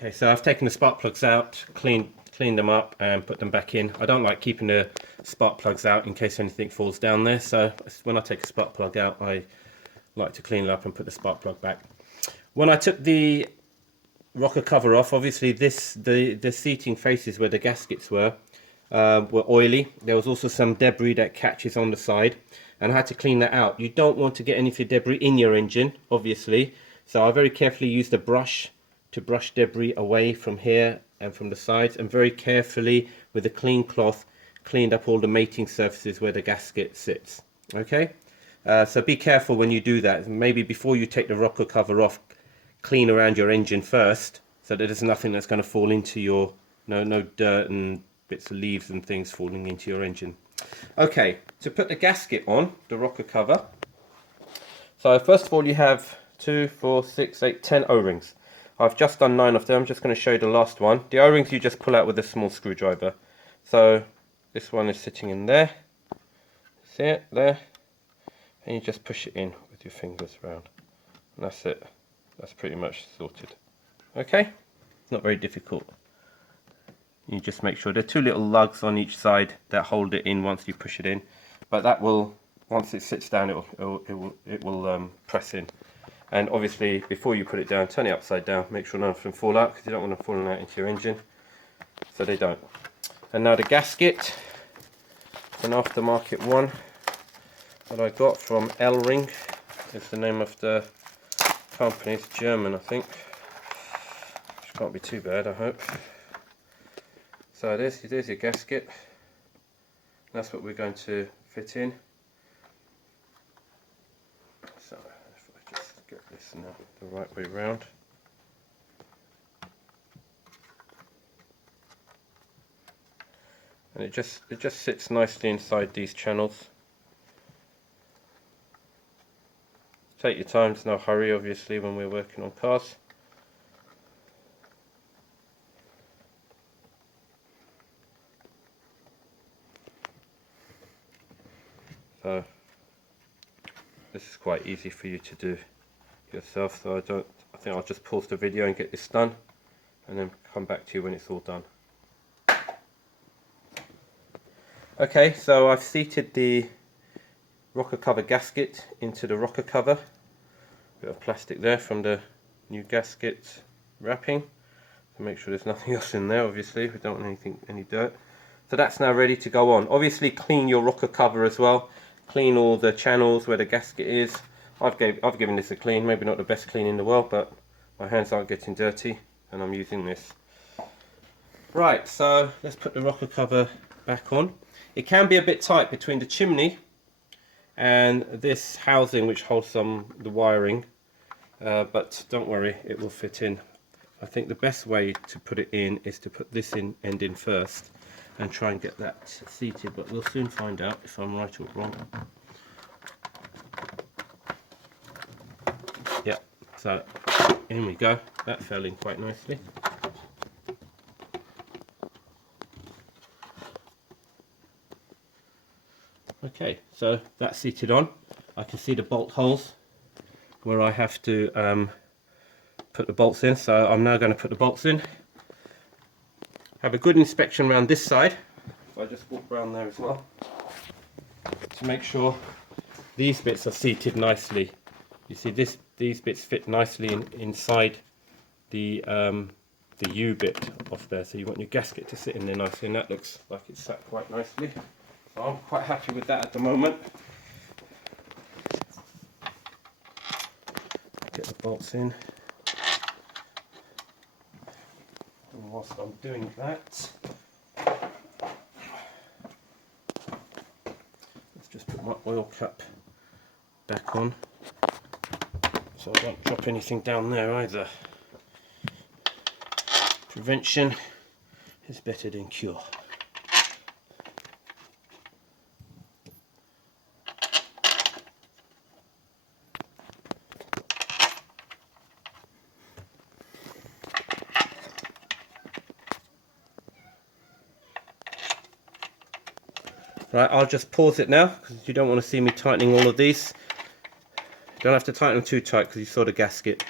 Okay, so I've taken the spark plugs out, cleaned them up and put them back in. I don't like keeping the spark plugs out in case anything falls down there, so when I take a spark plug out I like to clean it up and put the spark plug back. When I took the rocker cover off, obviously the seating faces where the gaskets were oily. There was also some debris that catches on the side, and I had to clean that out. You don't want to get any debris in your engine, obviously, so I very carefully used a brush to brush debris away from here and from the sides, and very carefully with a clean cloth cleaned up all the mating surfaces where the gasket sits. Okay, so be careful when you do that. Maybe before you take the rocker cover off, clean around your engine first, so that there's nothing that's going to fall into your no dirt and bits of leaves and things falling into your engine. Okay, to put the gasket on the rocker cover, so first of all you have 2, 4, 6, 8, 10 O-rings. I've just done 9 of them. I'm just going to show you the last one. The O-rings you just pull out with a small screwdriver. So this one is sitting in there. See it there? And you just push it in with your fingers around. And that's it. That's pretty much sorted. Okay? Not very difficult. You just make sure there are 2 little lugs on each side that hold it in once you push it in. But that will, once it sits down, it will press in. And obviously, before you put it down, turn it upside down. Make sure none of them fall out, because you don't want them falling out into your engine. So they don't. And now the gasket. It's an aftermarket one that I got from L-Ring. Is the name of the company. It's German, I think. Which can't be too bad, I hope. So there's your gasket. That's what we're going to fit in. So if I just get this now the right way round. And it just sits nicely inside these channels. Take your time, there's no hurry obviously when we're working on cars. So this is quite easy for you to do yourself, so I think I'll just pause the video and get this done and then come back to you when it's all done. Okay, so I've seated the rocker cover gasket into the rocker cover. Bit of plastic there from the new gasket wrapping to make sure there's nothing else in there. Obviously we don't want any dirt. So that's now ready to go on. Obviously clean your rocker cover as well. Clean all the channels where the gasket is. I've given this a clean, maybe not the best clean in the world, but my hands aren't getting dirty and I'm using this. Right, so let's put the rocker cover back on. It can be a bit tight between the chimney and this housing which holds the wiring, but don't worry, it will fit in. I think the best way to put it in is to put this end in first and try and get that seated, but we'll soon find out if I'm right or wrong. Yeah, so in we go. That fell in quite nicely. Okay, so that's seated on. I can see the bolt holes where I have to put the bolts in, so I'm now going to put the bolts in. Have a good inspection around this side. So I just walk around there as well to make sure these bits are seated nicely. You see these bits fit nicely inside the U bit of there, so you want your gasket to sit in there nicely, and that looks like it's sat quite nicely. So I'm quite happy with that at the moment. Get the bolts in. And whilst I'm doing that, let's just put my oil cap back on so I don't drop anything down there either. Prevention is better than cure. Right, I'll just pause it now because you don't want to see me tightening all of these. You don't have to tighten them too tight because you saw the gasket